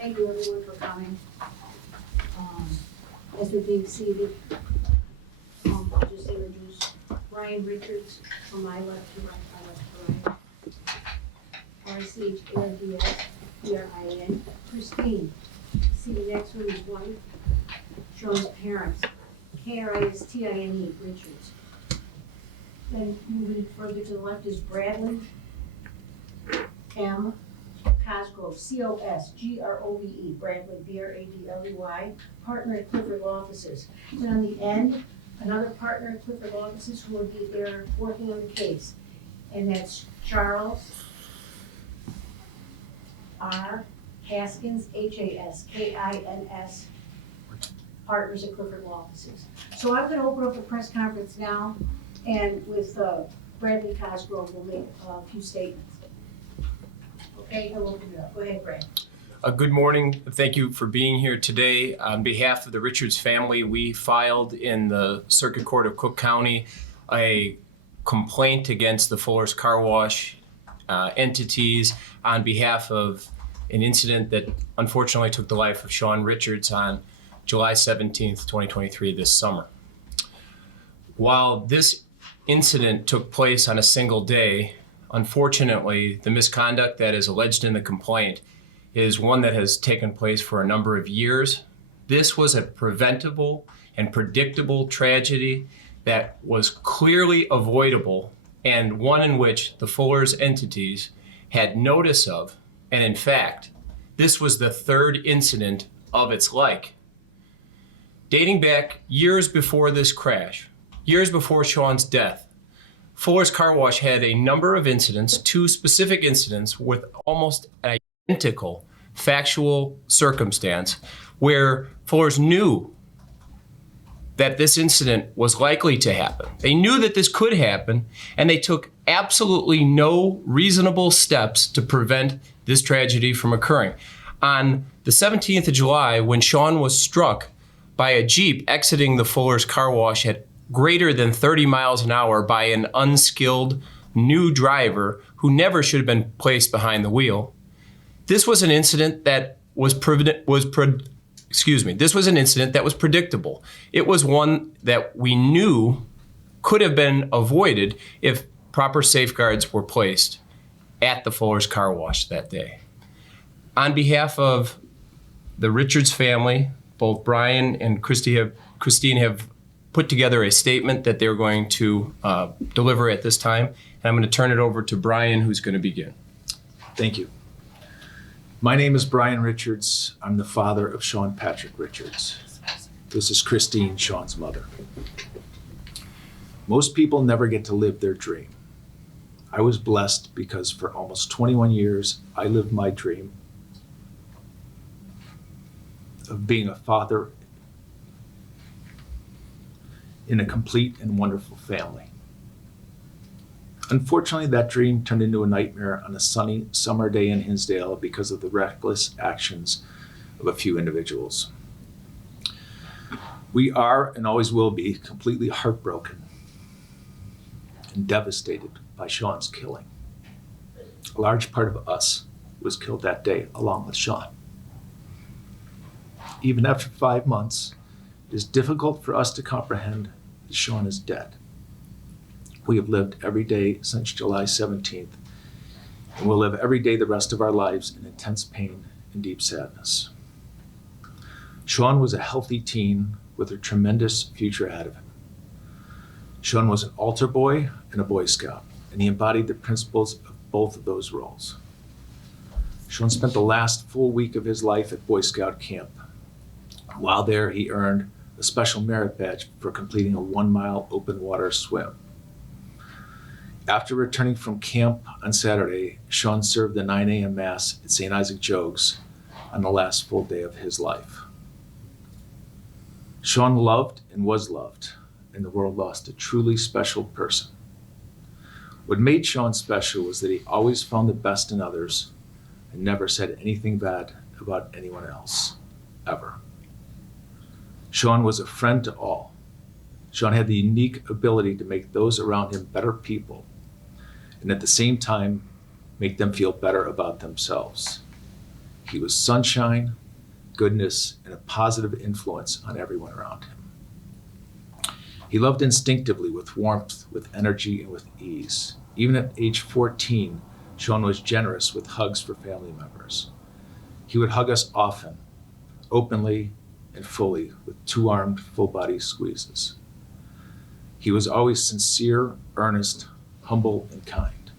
Thank you everyone for coming. As we're being seated, I'll just introduce Brian Richards from my left to right, my left to right. R-C-H-A-R-D-S, B-R-I-N, Christine. Seated next to him is one, Sean's parents, K-R-I-S-T-I-N-E, Richards. Then moving further to the left is Bradley M. Cosgrove, C-O-S-G-R-O-V-E, Bradley, B-R-A-D-L-E-Y, partner at Clifford Law Offices. And on the end, another partner at Clifford Law Offices who will be there working on the case. And that's Charles R. Haskins, H-A-S-K-I-N-S, partners at Clifford Law Offices. So I'm gonna open up the press conference now, and with Bradley Cosgrove will make a few statements. Okay, I'll open it up. Go ahead, Brad. Good morning. Thank you for being here today. On behalf of the Richards family, we filed in the Circuit Court of Cook County a complaint against the Fuller's Car Wash entities on behalf of an incident that unfortunately took the life of Sean Richards on July 17th, 2023, this summer. While this incident took place on a single day, unfortunately, the misconduct that is alleged in the complaint is one that has taken place for a number of years. This was a preventable and predictable tragedy that was clearly avoidable, and one in which the Fuller's entities had notice of. And in fact, this was the third incident of its like. Dating back years before this crash, years before Sean's death, Fuller's Car Wash had a number of incidents, two specific incidents with almost identical factual circumstance where Fuller's knew that this incident was likely to happen. They knew that this could happen, and they took absolutely no reasonable steps to prevent this tragedy from occurring. On the 17th of July, when Sean was struck by a Jeep exiting the Fuller's Car Wash at greater than 30 miles an hour by an unskilled new driver who never should have been placed behind the wheel. This was an incident that was predictable. It was one that we knew could have been avoided if proper safeguards were placed at the Fuller's Car Wash that day. On behalf of the Richards family, both Brian and Christine have put together a statement that they're going to deliver at this time. And I'm going to turn it over to Brian, who's going to begin. Thank you. My name is Brian Richards. I'm the father of Sean Patrick Richards. This is Christine, Sean's mother. Most people never get to live their dream. I was blessed because for almost 21 years, I lived my dream of being a father in a complete and wonderful family. Unfortunately, that dream turned into a nightmare on a sunny summer day in Hinsdale because of the reckless actions of a few individuals. We are and always will be completely heartbroken and devastated by Sean's killing. A large part of us was killed that day along with Sean. Even after 5 months, it is difficult for us to comprehend that Sean is dead. We have lived every day since July 17th, and will live every day the rest of our lives in intense pain and deep sadness. Sean was a healthy teen with a tremendous future ahead of him. Sean was an altar boy and a Boy Scout, and he embodied the principles of both of those roles. Sean spent the last full week of his life at Boy Scout camp. While there, he earned a special merit badge for completing a 1-mile open water swim. After returning from camp on Saturday, Sean served the 9 a.m. Mass at St. Isaac Jogues on the last full day of his life. Sean loved and was loved, and the world lost a truly special person. What made Sean special was that he always found the best in others and never said anything bad about anyone else, ever. Sean was a friend to all. Sean had the unique ability to make those around him better people, and at the same time, make them feel better about themselves. He was sunshine, goodness, and a positive influence on everyone around him. He loved instinctively with warmth, with energy, and with ease. Even at age 14, Sean was generous with hugs for family members. He would hug us often, openly and fully, with two-armed, full-body squeezes. He was always sincere, earnest, humble, and kind.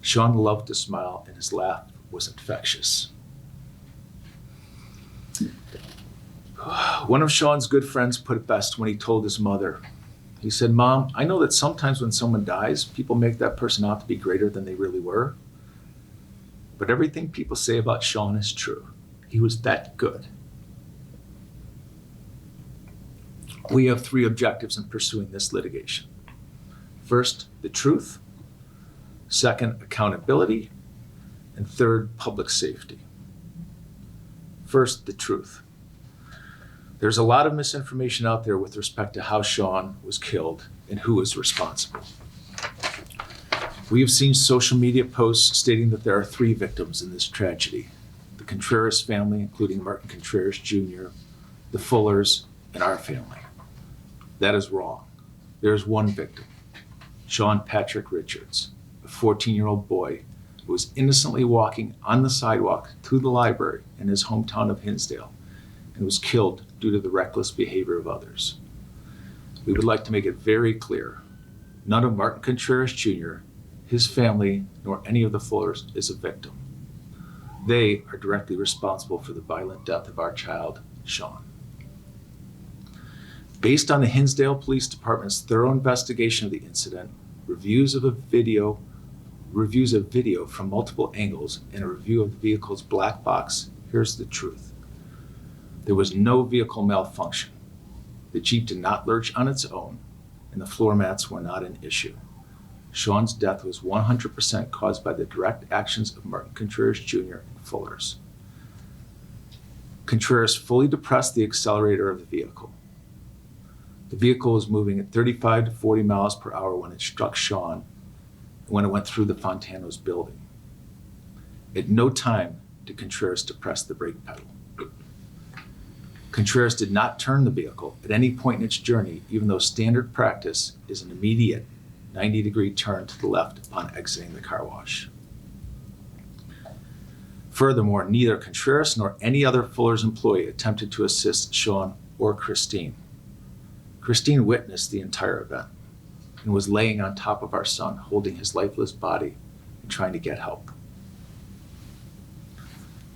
Sean loved to smile, and his laugh was infectious. One of Sean's good friends put it best when he told his mother. He said, "Mom, I know that sometimes when someone dies, people make that person out to be greater than they really were. But everything people say about Sean is true. He was that good." We have 3 objectives in pursuing this litigation. First, the truth. Second, accountability. And third, public safety. First, the truth. There's a lot of misinformation out there with respect to how Sean was killed and who is responsible. We have seen social media posts stating that there are 3 victims in this tragedy: the Contreras family, including Martin Contreras Jr., the Fullers, and our family. That is wrong. There is one victim, Sean Patrick Richards, a 14-year-old boy who was innocently walking on the sidewalk to the library in his hometown of Hinsdale and was killed due to the reckless behavior of others. We would like to make it very clear, none of Martin Contreras Jr., his family, nor any of the Fullers is a victim. They are directly responsible for the violent death of our child, Sean. Based on the Hinsdale Police Department's thorough investigation of the incident, reviews of video from multiple angles, and a review of the vehicle's black box, here's the truth. There was no vehicle malfunction. The Jeep did not lurch on its own, and the floor mats were not an issue. Sean's death was 100% caused by the direct actions of Martin Contreras Jr. and Fullers. Contreras fully depressed the accelerator of the vehicle. The vehicle was moving at 35 to 40 miles per hour when it struck Sean and when it went through the Fontanos building. At no time did Contreras depress the brake pedal. Contreras did not turn the vehicle at any point in its journey, even though standard practice is an immediate 90-degree turn to the left upon exiting the car wash. Furthermore, neither Contreras nor any other Fuller's employee attempted to assist Sean or Christine. Christine witnessed the entire event and was laying on top of our son, holding his lifeless body and trying to get help.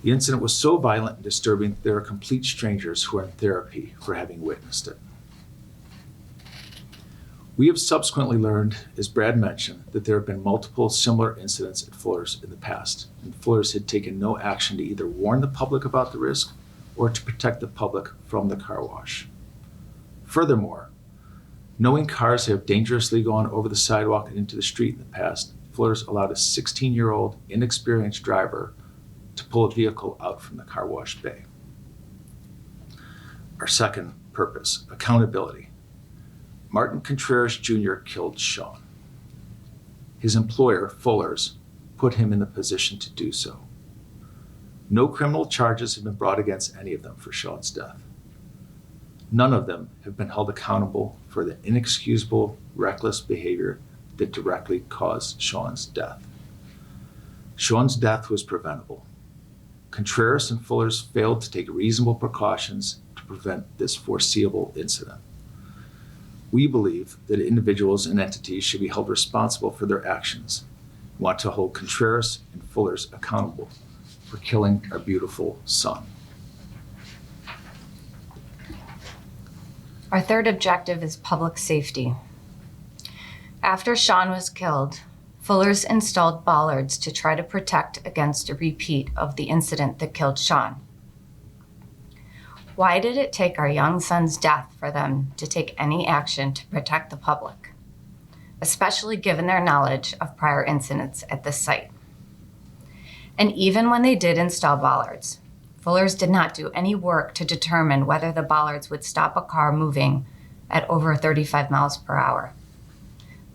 The incident was so violent and disturbing that there are complete strangers who are in therapy for having witnessed it. We have subsequently learned, as Brad mentioned, that there have been multiple similar incidents at Fuller's in the past, and Fuller's had taken no action to either warn the public about the risk or to protect the public from the car wash. Furthermore, knowing cars have dangerously gone over the sidewalk and into the street in the past, Fuller's allowed a 16-year-old inexperienced driver to pull a vehicle out from the car wash bay. Our second purpose, accountability. Martin Contreras Jr. killed Sean. His employer, Fuller's, put him in the position to do so. No criminal charges have been brought against any of them for Sean's death. None of them have been held accountable for the inexcusable, reckless behavior that directly caused Sean's death. Sean's death was preventable. Contreras and Fuller's failed to take reasonable precautions to prevent this foreseeable incident. We believe that individuals and entities should be held responsible for their actions. We want to hold Contreras and Fuller's accountable for killing our beautiful son. Our third objective is public safety. After Sean was killed, Fuller's installed bollards to try to protect against a repeat of the incident that killed Sean. Why did it take our young son's death for them to take any action to protect the public, especially given their knowledge of prior incidents at this site? And even when they did install bollards, Fuller's did not do any work to determine whether the bollards would stop a car moving at over 35 miles per hour.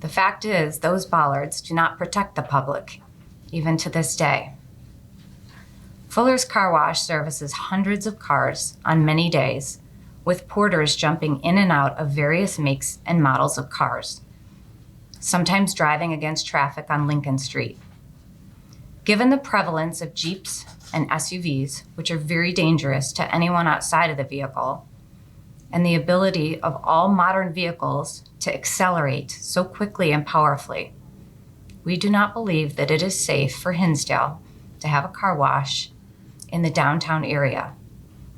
The fact is, those bollards do not protect the public, even to this day. Fuller's Car Wash services hundreds of cars on many days, with porters jumping in and out of various makes and models of cars, sometimes driving against traffic on Lincoln Street. Given the prevalence of Jeeps and SUVs, which are very dangerous to anyone outside of the vehicle, and the ability of all modern vehicles to accelerate so quickly and powerfully, we do not believe that it is safe for Hinsdale to have a car wash in the downtown area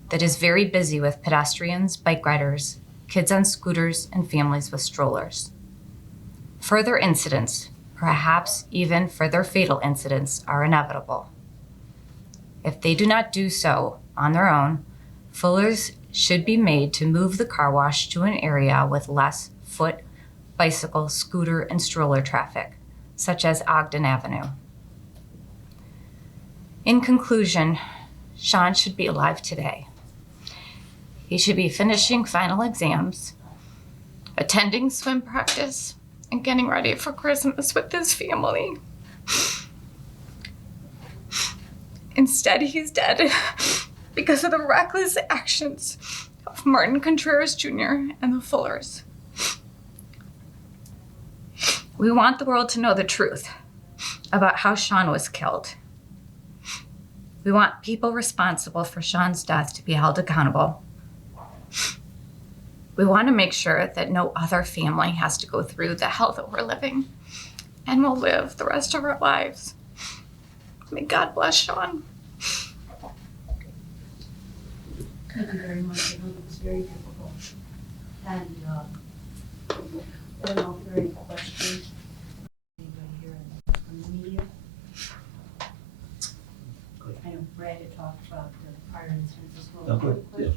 that is very busy with pedestrians, bike riders, kids on scooters, and families with strollers. Further incidents, perhaps even further fatal incidents, are inevitable. If they do not do so on their own, Fuller's should be made to move the car wash to an area with less foot, bicycle, scooter, and stroller traffic, such as Ogden Avenue. In conclusion, Sean should be alive today. He should be finishing final exams, attending swim practice, and getting ready for Christmas with his family. Instead, he's dead because of the reckless actions of Martin Contreras Jr. and the Fullers. We want the world to know the truth about how Sean was killed. We want people responsible for Sean's death to be held accountable. We want to make sure that no other family has to go through the hell that we're living and will live the rest of our lives. May God bless Sean. Thank you very much. I know it was very difficult. And I don't know if there are any questions. Anybody here from the media? I know Brad had talked about the prior incidents as well. No, good. Yeah.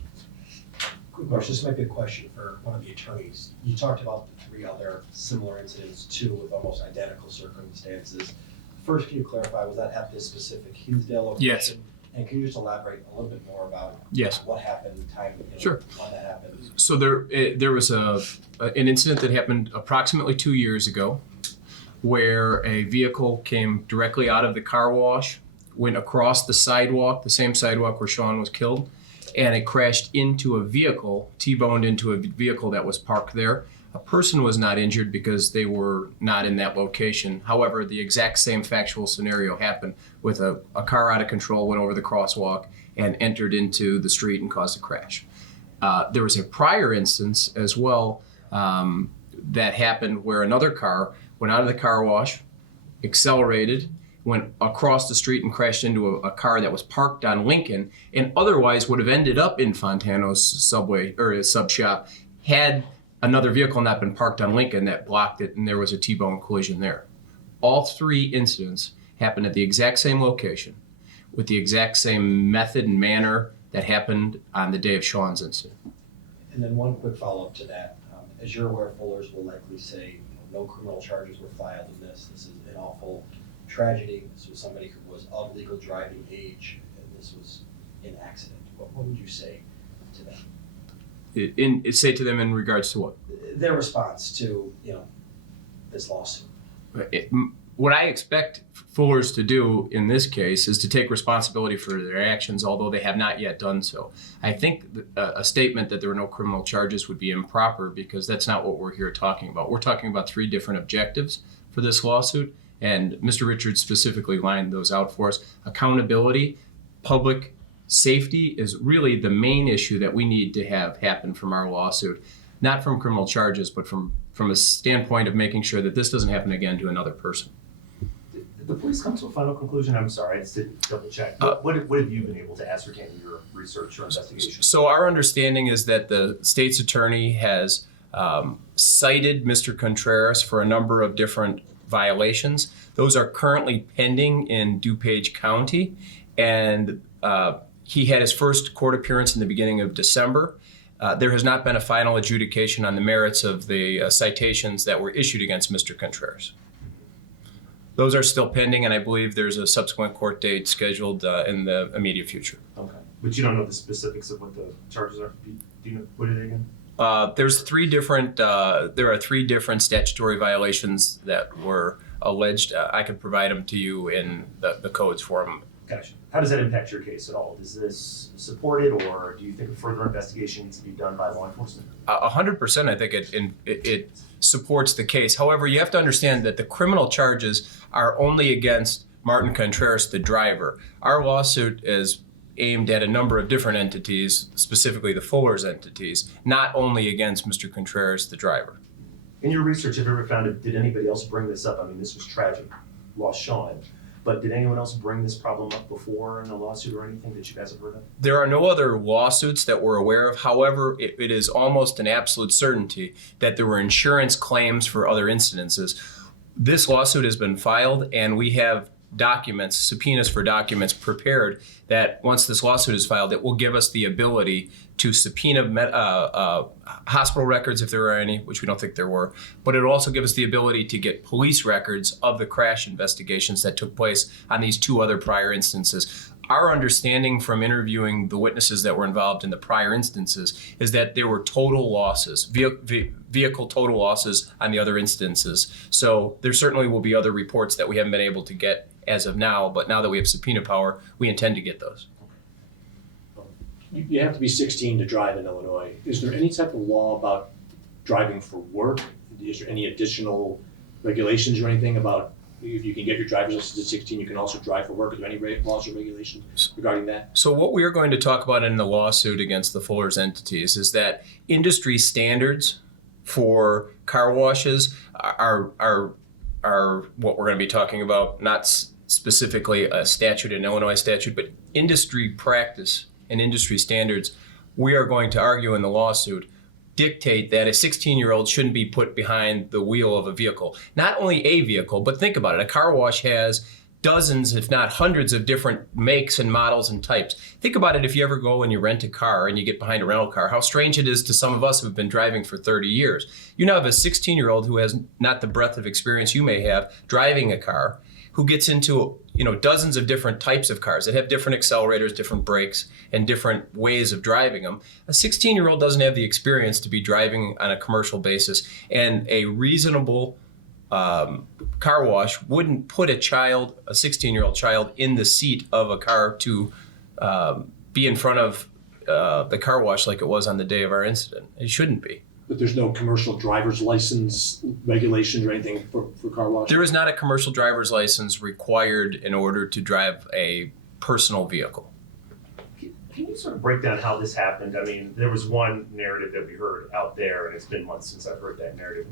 Quick question, this might be a question for one of the attorneys. You talked about the 3 other similar incidents, 2 with almost identical circumstances. First, can you clarify, was that at this specific Hinsdale location? Yes. And can you just elaborate a little bit more about what happened, time, Sure. when that happened? So there was an incident that happened approximately 2 years ago where a vehicle came directly out of the car wash, went across the sidewalk, the same sidewalk where Sean was killed, and it crashed into a vehicle, T-boned into a vehicle that was parked there. A person was not injured because they were not in that location. However, the exact same factual scenario happened with a car out of control, went over the crosswalk and entered into the street and caused a crash. There was a prior instance as well that happened where another car went out of the car wash, accelerated, went across the street and crashed into a car that was parked on Lincoln and otherwise would have ended up in Fontano's subway or his sub shop had another vehicle not been parked on Lincoln that blocked it and there was a T-bone collision there. All 3 incidents happened at the exact same location with the exact same method and manner that happened on the day of Sean's incident. And then one quick follow-up to that. As you're aware, Fuller's will likely say, no criminal charges were filed in this. This is an awful tragedy. This was somebody who was of legal driving age, and this was an accident. What would you say to them? Say to them in regards to what? Their response to, this lawsuit. What I expect Fuller's to do in this case is to take responsibility for their actions, although they have not yet done so. I think a statement that there were no criminal charges would be improper because that's not what we're here talking about. We're talking about 3 different objectives for this lawsuit, and Mr. Richards specifically lined those out for us. Accountability, public safety is really the main issue that we need to have happen from our lawsuit, not from criminal charges, but from a standpoint of making sure that this doesn't happen again to another person. Did the police come to a final conclusion? I'm sorry, I just didn't double check. What have you been able to ascertain in your research or investigation? So our understanding is that the state's attorney has cited Mr. Contreras for a number of different violations. Those are currently pending in DuPage County, and he had his first court appearance in the beginning of December. There has not been a final adjudication on the merits of the citations that were issued against Mr. Contreras. Those are still pending, and I believe there's a subsequent court date scheduled in the immediate future. Okay, but you don't know the specifics of what the charges are? Do you know, what are they again? There are 3 different statutory violations that were alleged. I could provide them to you in the codes for them. Gotcha. How does that impact your case at all? Does this support it, or do you think a further investigation needs to be done by law enforcement? 100%, I think it supports the case. However, you have to understand that the criminal charges are only against Martin Contreras, the driver. Our lawsuit is aimed at a number of different entities, specifically the Fuller's entities, not only against Mr. Contreras, the driver. In your research, have you ever found, did anybody else bring this up? I mean, this was tragic, lost Sean, but did anyone else bring this problem up before in a lawsuit or anything that you guys have heard of? There are no other lawsuits that we're aware of. However, it is almost an absolute certainty that there were insurance claims for other incidences. This lawsuit has been filed, and we have documents, subpoenas for documents prepared that once this lawsuit is filed, it will give us the ability to subpoena hospital records if there are any, which we don't think there were, but it'll also give us the ability to get police records of the crash investigations that took place on these 2 other prior instances. Our understanding from interviewing the witnesses that were involved in the prior instances is that there were total losses, vehicle total losses on the other instances. So there certainly will be other reports that we haven't been able to get as of now, but now that we have subpoena power, we intend to get those. You have to be 16 to drive in Illinois. Is there any type of law about driving for work? Is there any additional regulations or anything about if you can get your driver's license at 16, you can also drive for work? Is there any laws or regulations regarding that? So what we are going to talk about in the lawsuit against the Fuller's entities is that industry standards for car washes are what we're going to be talking about, not specifically a statute, an Illinois statute, but industry practice and industry standards. We are going to argue in the lawsuit dictate that a 16-year-old shouldn't be put behind the wheel of a vehicle. Not only a vehicle, but think about it. A car wash has dozens, if not hundreds, of different makes and models and types. Think about it if you ever go and you rent a car and you get behind a rental car, how strange it is to some of us who have been driving for 30 years. You now have a 16-year-old who has not the breadth of experience you may have driving a car, who gets into dozens of different types of cars that have different accelerators, different brakes, and different ways of driving them. A 16-year-old doesn't have the experience to be driving on a commercial basis, and a reasonable car wash wouldn't put a 16-year-old child in the seat of a car to be in front of the car wash like it was on the day of our incident. It shouldn't be. But there's no commercial driver's license regulations or anything for car wash? There is not a commercial driver's license required in order to drive a personal vehicle. Can you sort of break down how this happened? I mean, there was one narrative that we heard out there, and it's been months since I've heard that narrative.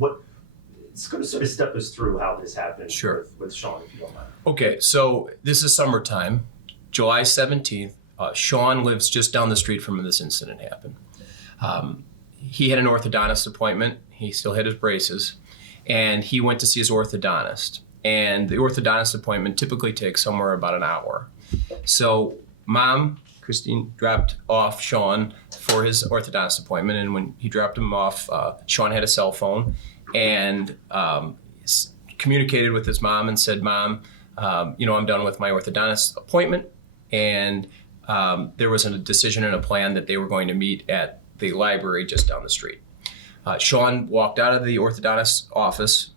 It's going to sort of step us through how this happened. Sure. with Sean, if you don't mind. Okay, so this is summertime, July 17th. Sean lives just down the street from where this incident happened. He had an orthodontist appointment. He still had his braces, and he went to see his orthodontist. And the orthodontist appointment typically takes somewhere about an hour. So Mom, Christine, dropped off Sean for his orthodontist appointment, and when he dropped him off, Sean had a cell phone and communicated with his mom and said, "Mom, I'm done with my orthodontist appointment," and there was a decision and a plan that they were going to meet at the library just down the street. Sean walked out of the orthodontist office,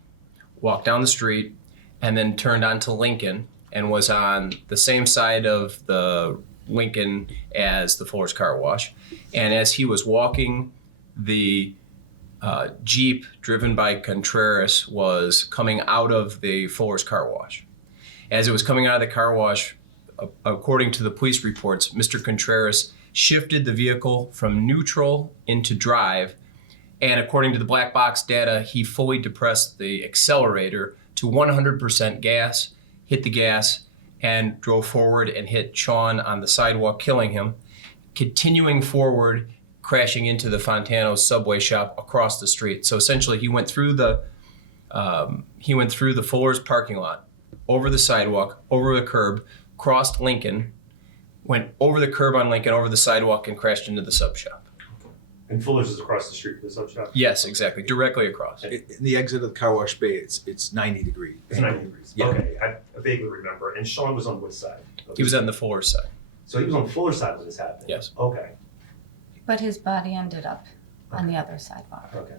walked down the street, and then turned onto Lincoln and was on the same side of the Lincoln as the Fuller's Car Wash. And as he was walking, the Jeep driven by Contreras was coming out of the Fuller's Car Wash. As it was coming out of the car wash, according to the police reports, Mr. Contreras shifted the vehicle from neutral into drive, and according to the black box data, he fully depressed the accelerator to 100% gas, hit the gas, and drove forward and hit Sean on the sidewalk, killing him, continuing forward, crashing into the Fontano's Subway shop across the street. So essentially, he went through the Fuller's parking lot, over the sidewalk, over the curb, crossed Lincoln, went over the curb on Lincoln, over the sidewalk, and crashed into the sub shop. And Fuller's is across the street from the sub shop? Yes, exactly, directly across. In the exit of the car wash bay, it's 90 degrees. It's 90 degrees. Yeah. Okay, I vaguely remember. And Sean was on which side? He was on the Fuller side. So he was on Fuller's side when this happened? Yes. Okay. But his body ended up on the other sidewalk. Okay.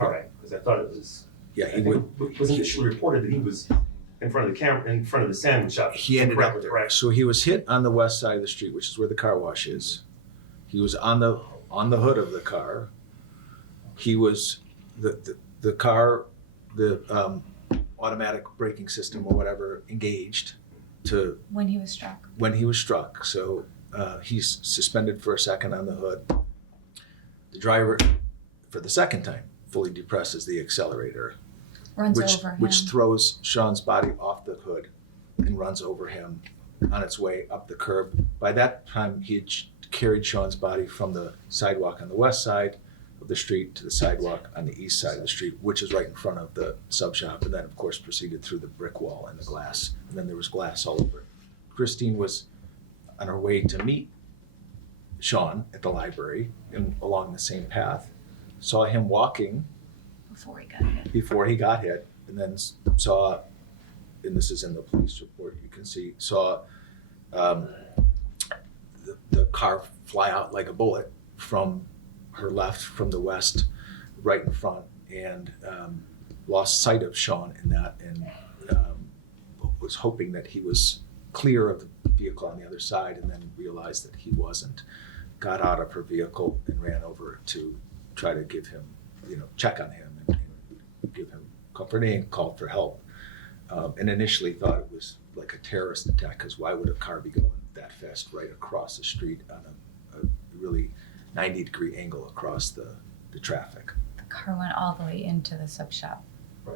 All right, because I thought it was, Yeah, I he think would. it was initially reported that he was in front of the camera, in front of the sandwich shop. He ended Correct, up there. correct. So he was hit on the west side of the street, which is where the car wash is. He was on the hood of the car. He was the car, the automatic braking system or whatever engaged to When he was struck. when he was struck. So he's suspended for a second on the hood. The driver, for the second time, fully depresses the accelerator, Runs which over him. which throws Sean's body off the hood and runs over him on its way up the curb. By that time, he had carried Sean's body from the sidewalk on the west side of the street to the sidewalk on the east side of the street, which is right in front of the sub shop, and then of course proceeded through the brick wall and the glass, and then there was glass all over it. Christine was on her way to meet Sean at the library and along the same path, saw him walking Before he got hit. before he got hit, and then saw, and this is in the police report, you can see, saw the car fly out like a bullet from her left, from the west, right in front, and lost sight of Sean in that, and was hoping that he was clear of the vehicle on the other side, and then realized that he wasn't. Got out of her vehicle and ran over to try to give him, check on him and give him comfort, and called for help. And initially thought it was like a terrorist attack, because why would a car be going that fast right across the street on a really 90-degree angle across the traffic? The car went all the way into the sub shop. I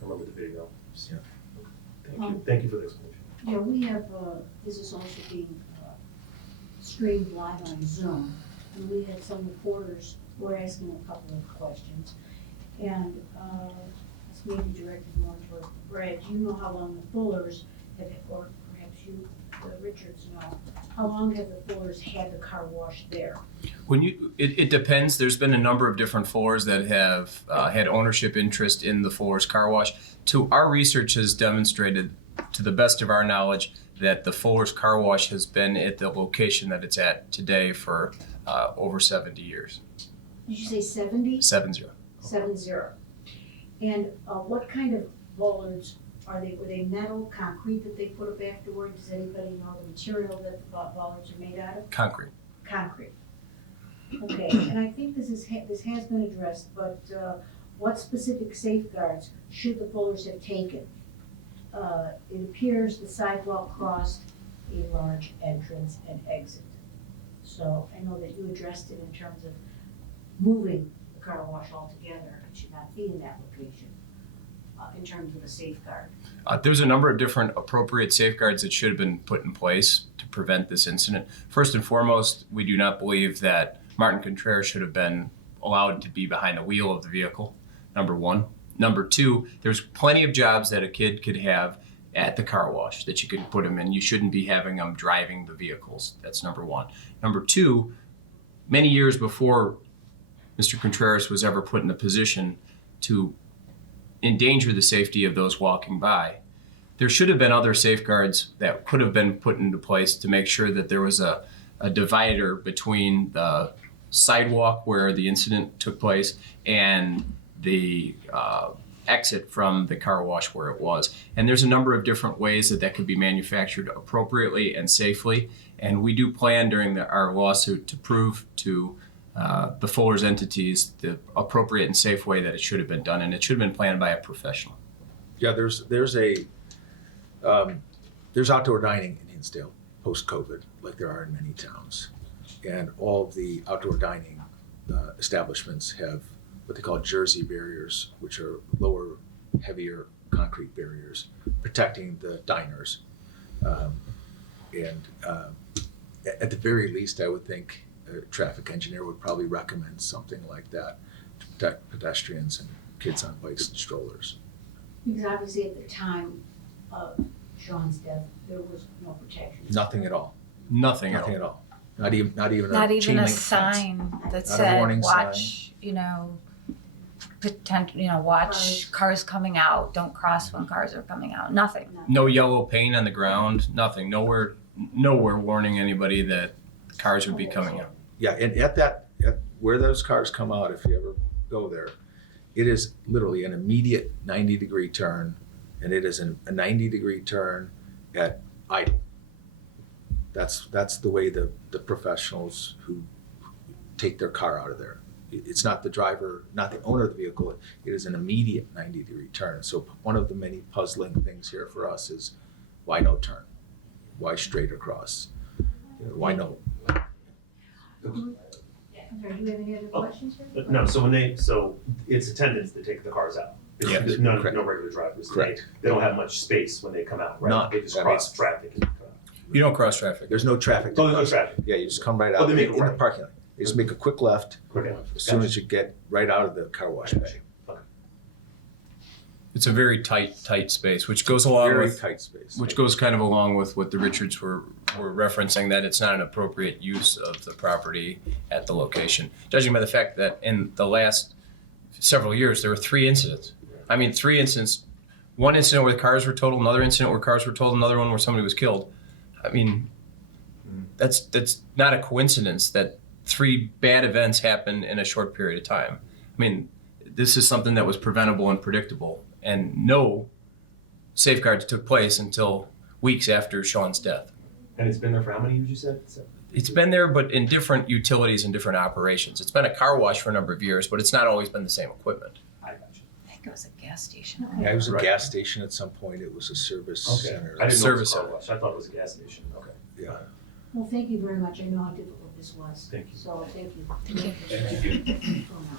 remember the video. Yeah. Thank you for the explanation. Yeah, we have, this is also being streamed live on Zoom, and we had some reporters who were asking a couple of questions. And it's maybe directed more toward Brad. Do you know how long the Fullers have, or perhaps you, the Richards, know, how long have the Fullers had the car wash there? It depends. There's been a number of different Fullers that have had ownership interest in the Fullers car wash. Our research has demonstrated, to the best of our knowledge, that the Fullers car wash has been at the location that it's at today for over 70 years. Did you say 70? 70. 70. And what kind of bollards are they? Were they metal, concrete that they put up afterward? Does anybody know the material that the bollards are made out of? Concrete. Concrete. Okay, and I think this has been addressed, but what specific safeguards should the Fullers have taken? It appears the sidewalk crossed a large entrance and exit. So I know that you addressed it in terms of moving the car wash altogether. It should not be in that location in terms of a safeguard. There's a number of different appropriate safeguards that should have been put in place to prevent this incident. First and foremost, we do not believe that Martin Contreras should have been allowed to be behind the wheel of the vehicle, number one. Number two, there's plenty of jobs that a kid could have at the car wash that you could put him in. You shouldn't be having them driving the vehicles. That's number one. Number two, many years before Mr. Contreras was ever put in a position to endanger the safety of those walking by, there should have been other safeguards that could have been put into place to make sure that there was a divider between the sidewalk where the incident took place and the exit from the car wash where it was. And there's a number of different ways that could be manufactured appropriately and safely. And we do plan during our lawsuit to prove to the Fuller's entities the appropriate and safe way that it should have been done. And it should have been planned by a professional. Yeah, there's outdoor dining in Hinsdale post-COVID, like there are in many towns. And all of the outdoor dining establishments have what they call jersey barriers, which are lower, heavier concrete barriers protecting the diners. At the very least, I would think a traffic engineer would probably recommend something like that to protect pedestrians and kids on bikes and strollers. Because obviously at the time of Sean's death, there was no protection. Nothing at all. Nothing Nothing at at all. all. Not even Not a even chain a link fence. sign that Not a said, warning watch, watch cars coming out, don't cross when cars are coming out, nothing. No yellow paint on the ground, nothing. Nowhere warning anybody that cars would be coming out. Yeah, and at where those cars come out, if you ever go there, it is literally an immediate 90-degree turn and it is a 90-degree turn at idle. That's the way the professionals who take their car out of there. It's not the driver, not the owner of the vehicle, it is an immediate 90-degree turn. So one of the many puzzling things here for us is why no turn? Why straight across? Why no? I'm sorry, do you have any other questions, sir? No, so it's attendants that take the cars out. It's- Yes, there's no correct. regular drivers. Correct. They don't have much space when they come out, right? None. They just That cross means- traffic and come out. You don't cross traffic. There's no traffic. Oh, there's no traffic. Yeah, you just come right Oh, out they in make a the right. parking lot. You just make a quick left Okay. as soon as you get right out of the car wash bay. It's a very tight space, which goes along Very with, tight space. which goes kind of along with what the Richards were referencing, that it's not an appropriate use of the property at the location. Judging by the fact that in the last several years, there were 3 incidents. I mean, 3 incidents, one incident where the cars were totaled, another incident where cars were totaled, another one where somebody was killed. I mean, that's not a coincidence that 3 bad events happen in a short period of time. I mean, this is something that was preventable and predictable, and no safeguards took place until weeks after Sean's death. And it's been there for how many years, you said? It's been there, but in different utilities and different operations. It's been a car wash for a number of years, but it's not always been the same equipment. I got you. I think it was a gas station. Yeah, it was a Right. gas station at some point. It was a service Okay. center. I didn't know it was Service a car center. wash. I thought it was a gas station. Okay. Yeah. Well, thank you very much. I know how difficult this was. Thank you. So, thank you. Thank you. Thank you. For now.